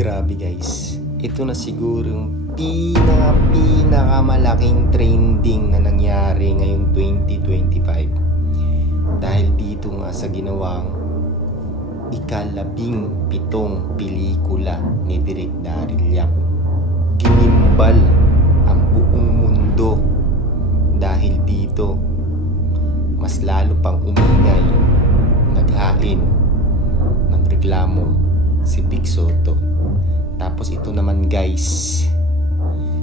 Grabe guys, ito na siguro yung pinakamalaking trending na nangyari ngayong 2025. Dahil dito nga sa ginawang ika-17 pelikula ni Direk Daryl Yap. Ginimbal ang buong mundo dahil dito. Mas lalo pang umingay, naghain ng reklamo si Vic Soto. Tapos ito naman guys,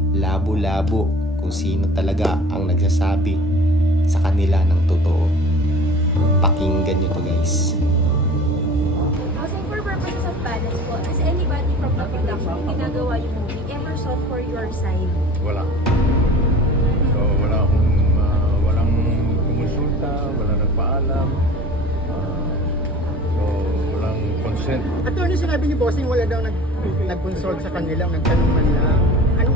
labo-labo kung sino talaga ang nagsasabi sa kanila ng totoo. Pakinggan nyo to guys. So for purposes of balance po, has anybody from the production ginagawa yung movie ever sought for your side? Wala. So walang kumonsulta, wala nagpaalam. So walang consent. At ano sinabi ni Bossing, wala daw nag-consult sa kanila, nagtanong man lang. Ano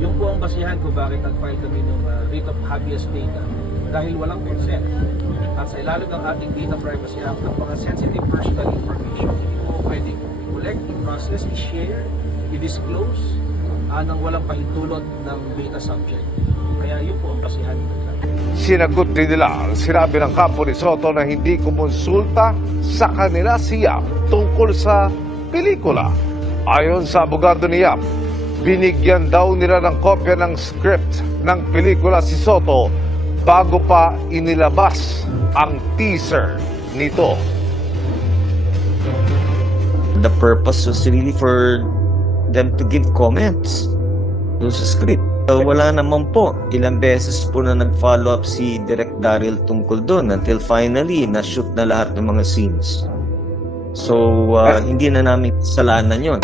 yung po ang basihan ko bakit nag-file kami ng writ of habeas data dahil walang consent. At sa ilalim ng ating Data Privacy Act, ang mga sensitive personal information hindi mo pwedeng i-collect, i-process, i-share, i-disclose nang walang pahintulot ng data subject. Kaya yun po ang basihan. Sinagot din nila ang sinabi ng kampo ni Soto na hindi kumonsulta sa kanila si Yap tungkol sa pelikula. Ayon sa abogado ni Yap, binigyan daw nila ng kopya ng script ng pelikula si Soto bago pa inilabas ang teaser nito. The purpose was really for them to give comments doon sa script. So, wala naman po. Ilang beses po na nag-follow up si Direk Daryl tungkol doon until finally na-shoot na lahat ng mga scenes. So, hindi na namin kasalanan yun.